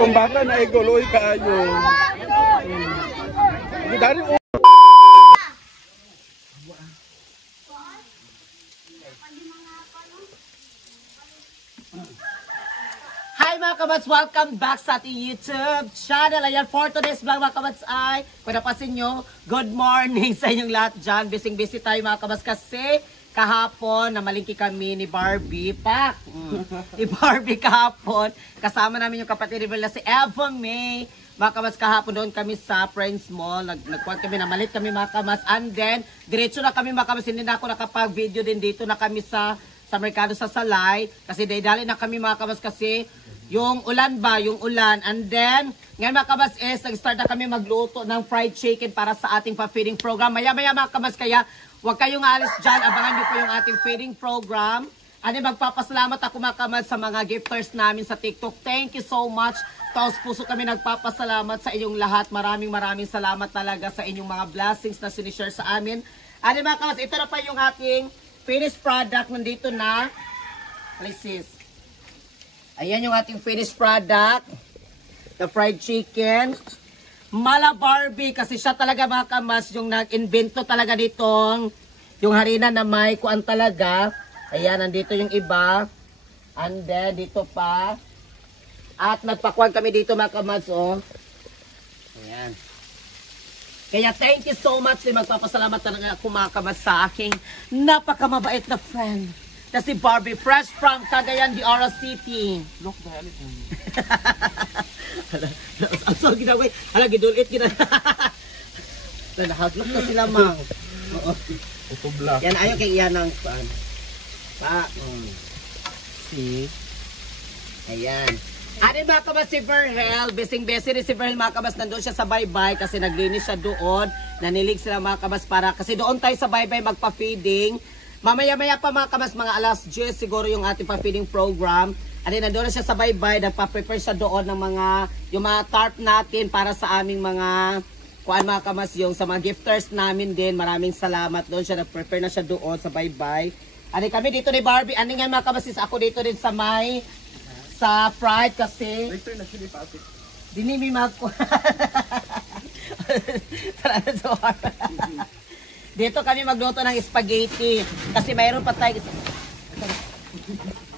Kung baka na iguloy kaayo. Dari Hi mga kabats! Welcome back sa ating YouTube channel. Ayan, for today's vlog mga kabats ay, kung napasin nyo, good morning sa inyong lahat dyan. Busy tayo mga kabats kasi kahapon namalingki kami ni Barbie Pak. Ni Barbie kahapon. Kasama namin yung kapatid nila si Eva May. Mga kabats, kahapon doon kami sa Friends Mall. Nagkuhan kami, namalit kami mga kabats. And then, diretso na kami mga kabats. Hindi na ako nakapag-video din dito na kami sa merkado sa Salay. Kasi dali na kami mga kabats kasi yung ulan ba, yung ulan. And then, ngayon mga kabats is, nag-start na kami magluto ng fried chicken para sa ating pa-feeding program. Maya-maya mga kabats, kaya huwag kayong alis dyan. Abangan nyo po yung ating feeding program. Ano, magpapasalamat ako mga kabats sa mga gifters namin sa TikTok. Thank you so much. Taos puso kami nagpapasalamat sa inyong lahat. Maraming salamat talaga sa inyong mga blessings na sinishare sa amin. Ano mga kabats, ito na pa yung ating finished product. Nandito na. Please. Ayan yung ating finished product. The fried chicken. Mala Barbie. Kasi siya talaga mga kamas yung nag-invento talaga ditong yung harina na may kuan talaga. Ayan, nandito yung iba. And then, dito pa. At nagpakuan kami dito mga kamas, oh. Ayan. Kaya thank you so much. Magpapasalamat talaga ako mga kamas sa aking napakamabait na friend. Na si Barbie, fresh from Cagayan de Oro City. Look, dalit mo. Ang so ginaway. Hala, gidulit gina. Nahaglok na sila, mang. utubla. Yan, ayaw kay iyan ng paan. Pa. See? Ayan. Ano mga kabas si Verhel? Besing-besi rin si Verhel mga kabas. Nandun siya sa bye-bye kasi naglinis siya doon. Nanilig sila mga kabas para. Kasi doon tayo sa bye-bye magpa-feeding. Mamaya-maya pa mga kabas, mga alas 10 siguro yung ating pa-feeding program. At nandun na siya sa bye-bye, nagpa-prepare siya doon ng yung mga tarp natin para sa aming mga, kuan mga kabas, yung sa mga gifters namin din. Maraming salamat doon siya, nag-prepare na siya doon sa bye-bye. At kami dito ni Barbie, ano nga mga kabas, ako dito din sa sa fried kasi. Dinimi magkuhan. Dito kami magluto ng spaghetti. Kasi mayroon pa tayo.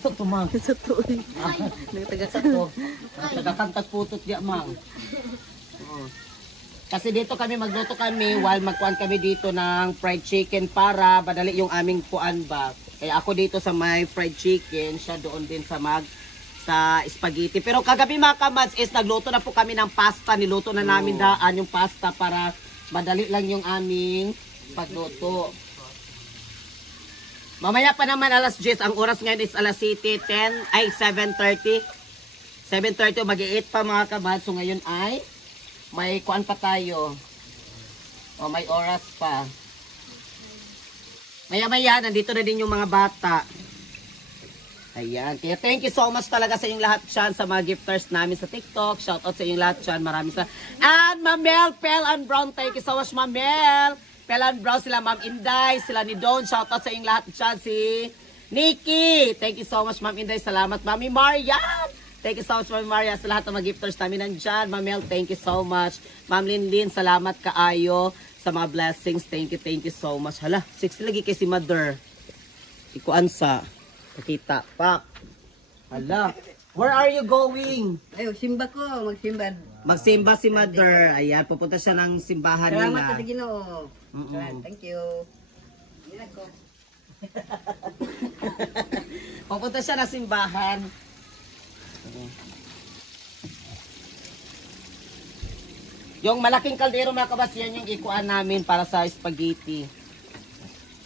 Ito, mang. Ito, Taga-kantag putot diya, mang. Kasi dito kami magluto kami while magkuhan kami dito ng fried chicken para madali yung aming kuan ba. Kaya ako dito sa may fried chicken, siya doon din sa sa spaghetti. Pero kagabi mga kamads is nagluto na po kami ng pasta. Niluto na namin daan yung pasta para madali lang yung aming pagluto. Mamaya pa naman alas 10. Ang oras ngayon is alas 7:30. 7:30. 7:30 mag-i-8 pa mga kabad. So ngayon ay may kuan pa tayo. O may oras pa. Maya-maya nandito na din yung mga bata. Ayan. Kaya thank you so much talaga sa inyong lahat dyan, sa mga gifters namin sa TikTok. Shoutout sa inyong lahat dyan. Maraming sa... And Mamel, Pel and Brown. Thank you so much, Mamel. Pel and Brown, sila Ma'am Inday, sila ni Don. Shoutout sa inyong lahat dyan. Si Nikki. Thank you so much, Ma'am Inday. Salamat, Mami Marian. Thank you so much, Mami Marian. Sa lahat ng mga gifters namin nandyan. Mamel, thank you so much. Ma'am Linlin, salamat kaayo sa mga blessings. Thank you so much. Hala, 60 lagi kay si Mother. Ikuan sa... Kita pa. Hala. Where are you going? Ay, simba ko. Magsimba. Magsimba si Mother. Ayan, pupunta siya ng simbahan nila. Salamat sa Ginoo. Thank you. Pupunta siya ng simbahan. Yung malaking kaldero mga kabas, yan yung ikuan namin para sa spaghetti.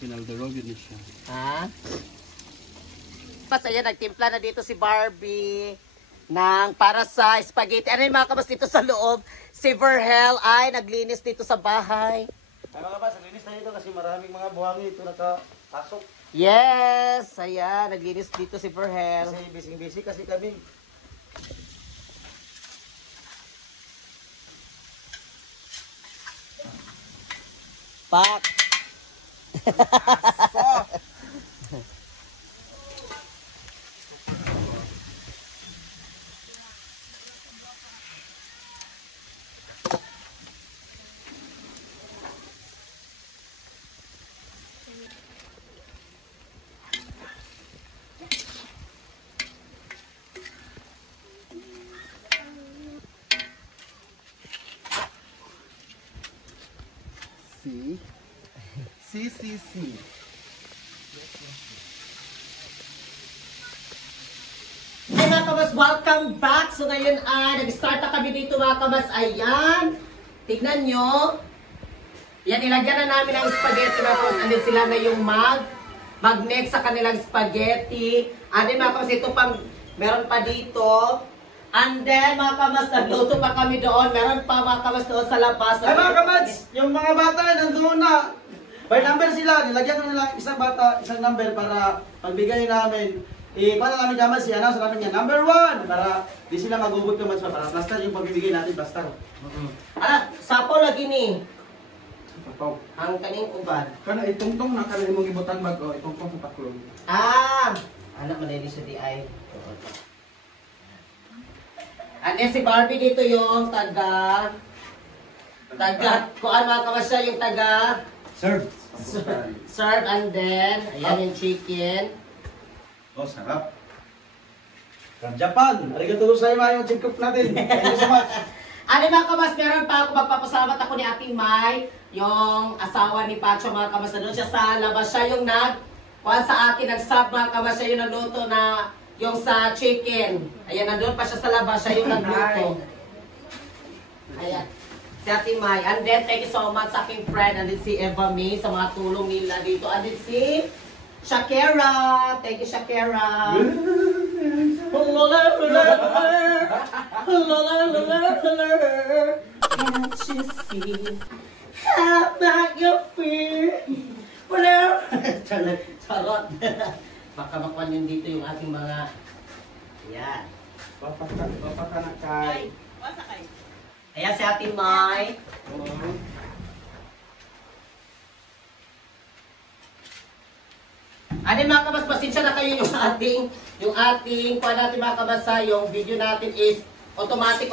Pinaldero yun siya. Ha? Ayan, nagtimpla na dito si Barbie ng para sa spaghetti. Ano yung mga kabas dito sa loob? Si Verhel ay naglinis dito sa bahay. Ay mga kabas, naglinis na dito kasi maraming mga buhangin ito nakapasok. Yes! Ayan, naglinis dito si Verhel. Kasi busy kasi kami. Pak! CCC. Hi mga kabas, welcome back! So ngayon ay, nag-start na kami dito mga kabas. Ayan, tignan nyo. Yan, ilagyan na namin ang spaghetti mga kabas. Andun sila na yung mag-mix sa kanilang spaghetti. Andun mga kabas, ito pang, meron pa dito. And then mga kabas, nagluto pa kami doon. Meron pa mga kabas doon sa labas. Ay mga kabats, yung mga bata nandoon na. By number sila, nilagyan ko nila isang bata, isang number para pagbigay namin. Kuha na namin naman si Ana, sa namin niya, number 1! Para di sila magugot naman sa para plaster yung pagbibigay natin, plaster. Sapo lagi ni. Papaw. Ang kaning ubad. Kana itungtong na kana imong ibutan bag o itungtong sa taklong. Anak mo na siya di ay. And then si Barbie dito yung taga, kuan mga kabas siya yung taga, Serve. serve and then, ayan yung chicken. Oh, sarap. From Japan. Arigato gozaimasu yung chick cook natin. Thank you so much. Ano mga kabas, meron pa ako, magpapasalamat ako ni Ating Mai, yung asawa ni Pacho mga kabas, na doon siya sa labas, siya yung kuan sa akin, nag-sub mga kabas, siya yung nagluto na, yung sa chicken. Ayan, nandun pa siya sa labas, siya yung nagluto. Ayan. Si Ating Mai. And then, thank you so much sa aking friend, and then si Eva May, sa mga tulong nila dito. And then si Shakira. Thank you, Shakira. Can't you see how about your fear? Charot. Baka makuha yun dito yung ating mga... Ayan. Papaka na kay. Ayan si Ating Mai. Ano mga kabas, pasensya na kayo yung ating, kung natin mga kabasa, yung video natin is automatic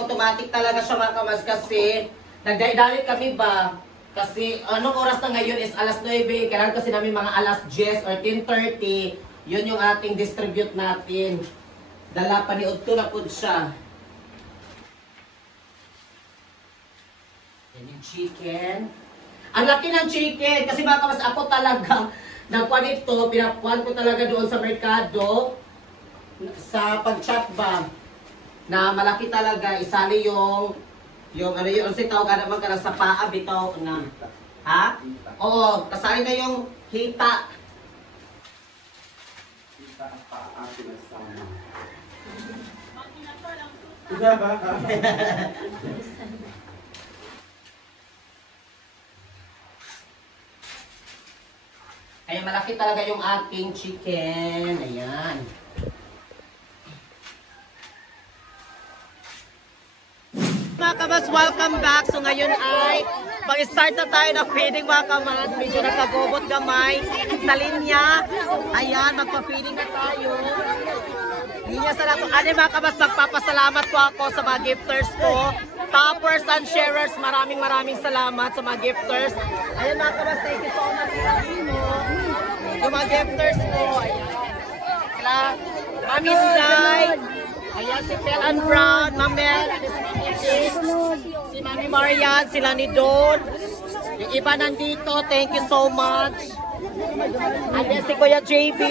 talaga siya mga kabas kasi nagdaidalit kami ba? Kasi anong oras na ngayon is alas 9, kailangan kasi namin mga alas 10 or 10:30, yun yung ating distribute natin. Dala pa ni Udto na po siya. Yan yung chicken. Ang laki ng chicken kasi mga kabas, ako talaga nakuha nito, pinakuhan ko talaga doon sa merkado sa pag-chat ba na malaki talaga, isali yung ano yun, kasi tawag naman ka sa paa, bitaw na ha? Oo, kasali na yung hita. Kita ang paa pinasama. Kaya malaki talaga yung ating chicken. Ayan. Mga kabas, welcome back. So ngayon ay pag-start na tayo ng feeding mga kabas. Medyo nakagobot gamay sa linya. Ayan, magpa-feeding na tayo. Linya sa nato. Ano mga kabas, magpapasalamat po ako sa mga gifters ko. Toppers and sharers, maraming salamat sa mga gifters. Ayan mga kabas, thank you so much. Yung mga gifters ko, ayan. Sila, Mami Zay, ayan si Pel and Brown, Mamel, si Mami Marian, sila ni Don. Yung iba nandito, thank you so much. Ayan si Kuya JB.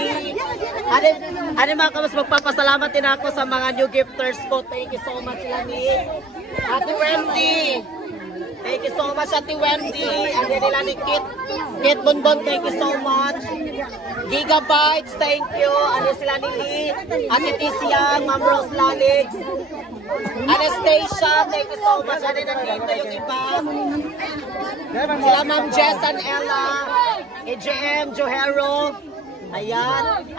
Ano mga kabas, magpapasalamat din ako sa mga new gifters ko. Thank you so much, Lani. Ate Wendy. Thank you so much, Ate Wendy. And then nila ni Kit Bonbon, thank you so much. Gigabytes, thank you. Ano sila ni Lee. Ate Tisiang, Ma'am Rose Lalix. Anastasia, thank you so much. Ano nandito yung iba. Sila Ma'am Jess and Ella. EJM, Johero. Ayan.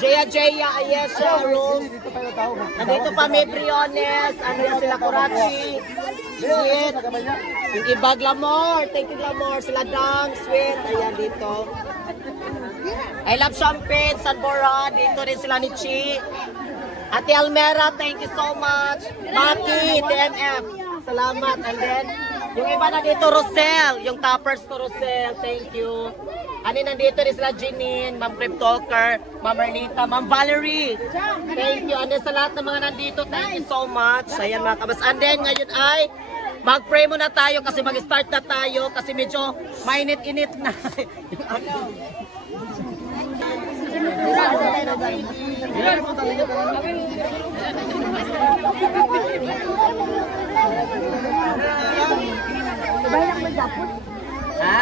Jaya, Ayesha, Rose. Nandito pa may Briones. Ano yan sila, Kurachi. Sweet. Yung iba, Glamour. Thank you, Glamour. Sila Dang, Sweet. Ayan dito. I love Champagne, Sanbora. Dito rin sila ni Chi. Ate Almera, thank you so much. Maki, TMF. Salamat. And then, yung iba na dito, Rosel. Yung toppers ko, Rosel. Thank you. Ano nandito rin sila, Janine, Ma'am Crip Talker, Ma'am Marlita, Ma'am Valerie. Thank you. And then sa lahat ng mga nandito, thank you so much. Ayan mga kabas. And then ngayon ay Mag-pray muna tayo kasi mag-start na tayo kasi medyo mainit-init na. Ha?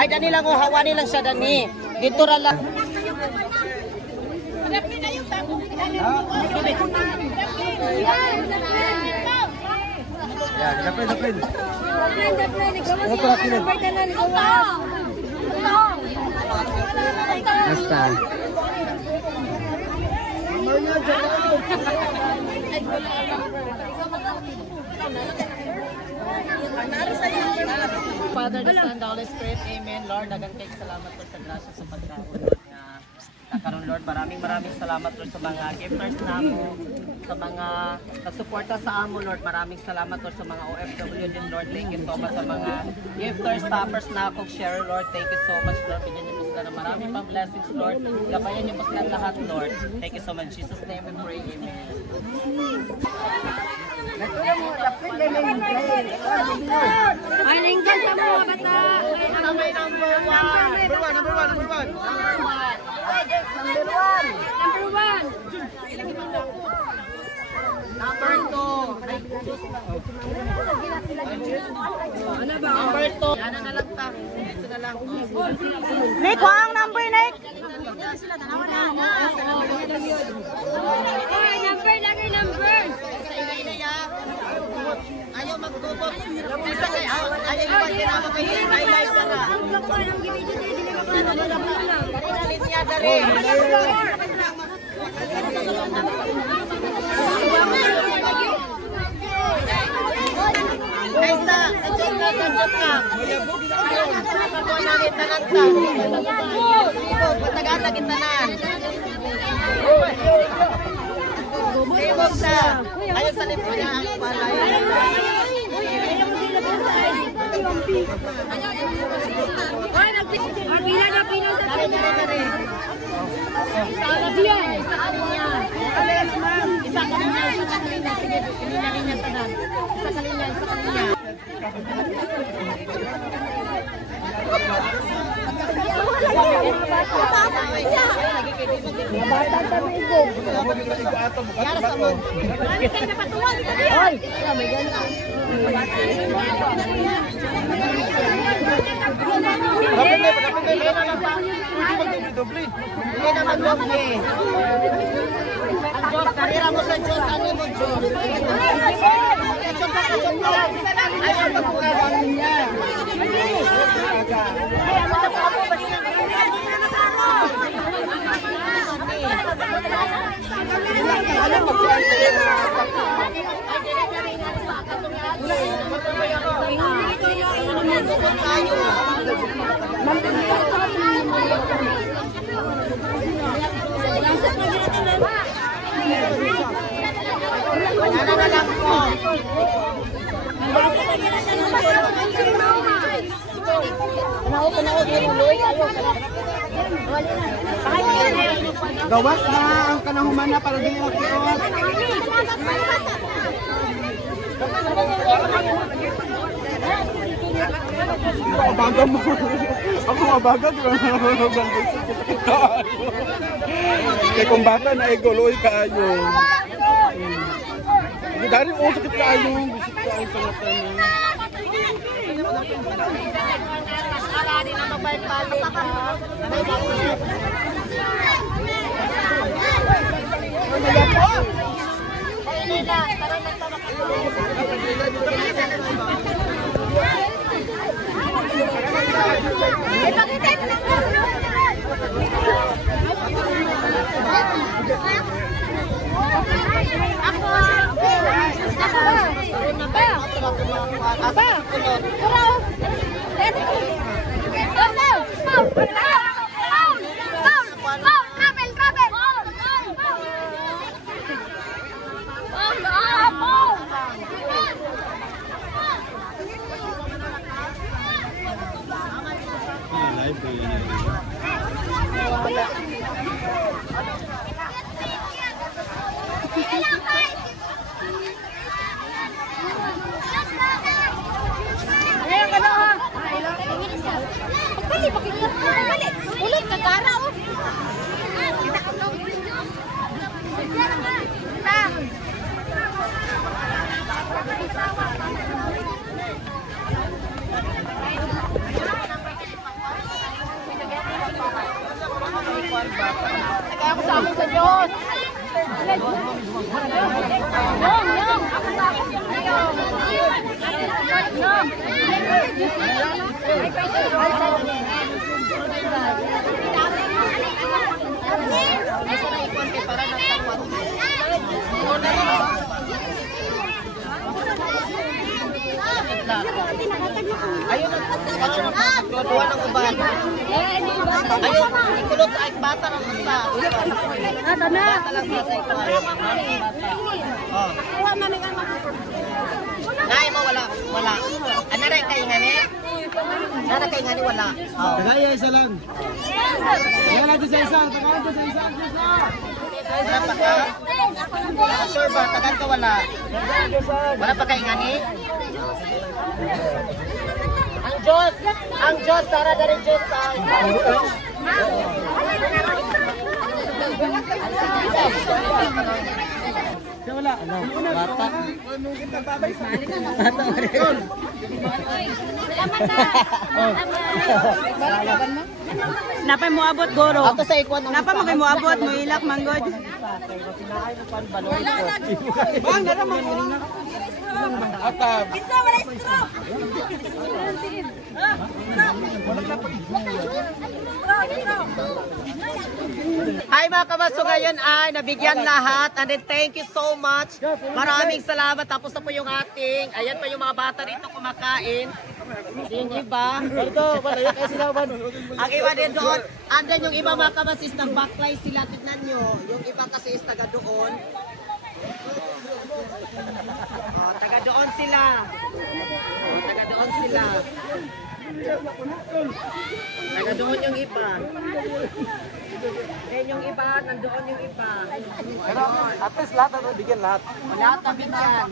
Ay, dani lang o, hawa nilang siya, dani. Dito ra lang. Basta. Father, the Son, the Holy Spirit, Amen. Lord, dagang kayong salamat po sa grasya sa pagkaon, Lord, na kakaroon, Lord. Maraming salamat, Lord, sa mga gifters namo, sa mga nagsuporta sa amo, Lord. Maraming salamat, Lord, sa mga OFW din, Lord. Thank you so much sa mga gifters, staffers na akong share, Lord. Thank you so much, Lord. Bigyan niyo po sila ng maraming pang blessings, Lord. Gabayan niyo po sila lahat, Lord. Thank you so much. In Jesus' name we pray, Amen. Ay, linggan sa mga bata. Sabay number one. Number one. Number two. Number two. Ano na lang ta? Ito na lang. Nick, ang number, Nick. Ay, number, lagay number. Ayaw magtubot. Isa kay ayaw yung pagkinawa kay highlight ka na. Pinalin niya dari. Kaisa, adjust ka. Kapwa namin tanan ka. Patagaan lagi tanan. Sibog na. Ayaw sa lipo niya ang palay. Pila na pila sa pila. Isa ka linya. Sige, linya tanan. Isa ka linya. Yara sa mo. Oy! Hindi na mag-doble. Ang Diyos, karira mo sa Diyos, ano mo Diyos? Kachok ka. Ayaw magpukaran niya. Ano na lang po? Gawas na ang kanahuman na para din ang kiot. Abaga mo. Ako abaga, di ba? Kaya kung bata na iguloy kaayo. Hindi dari mo sakit kaayo. Bisit kaayo sa mata niya. Arani na mabalik-balik. Ulit ka tara oh. Kaya ko sa amin sa Diyos. Ayun ang tuwa ng uban. Ayun, ikulot ay bata ng basta. Ito na. Bata lang siya sa ikuan. Oh. Nay mo wala. Ano rin kayo nga ni? Nara kayo nga ni wala. Oh. Tagaya isa lang. Tagaya natin sa isa. Tagaya natin sa isa. Wala pa ka? Sure ba? Tagan ka wala? Wala pa kayo nga ni? Ang Diyos, tara na rin Diyos. Wala. Bata. Napay mo abot goro. Ako sa ikuan. Napay mo kay mo abot mo ilak manggod. Hi mga kabaso, ngayon ay nabigyan lahat and then thank you so much. Maraming salamat. Tapos na po yung ating, ayan pa yung mga bata rito kumakain. Yung iba, ang iba din doon. And then yung iba mga kabasis, nag-backline sila. Tignan nyo, yung iba kasi is taga doon. Taga doon sila. Taga doon sila. Taga doon yung iba. Then yung iba, nandoon yung iba. Pero at least lahat na bigyan lahat. Lahat na bigyan.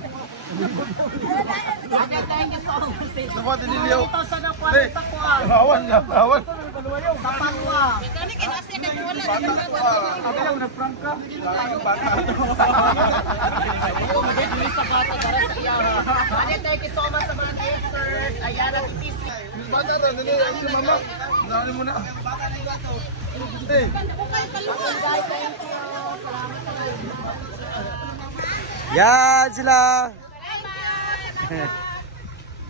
Thank you so much. Nakuha din niliyaw. Ito sa nakuha sa kuwan. Awan na, awan. Sa pangwa. Ako yung nag-prank ka. Thank you so much sa mga gifters. Ayan, at PC. Bata rin, niliyaw si mama. Naanin mo na. Hey. Yan sila.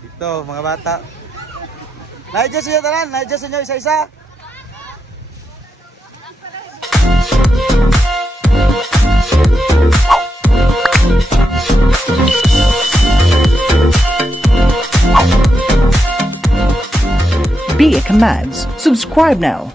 Ito, mga bata. Na-adjust nyo tanan, na-adjust nyo isa-isa. Be a Commands. Subscribe now.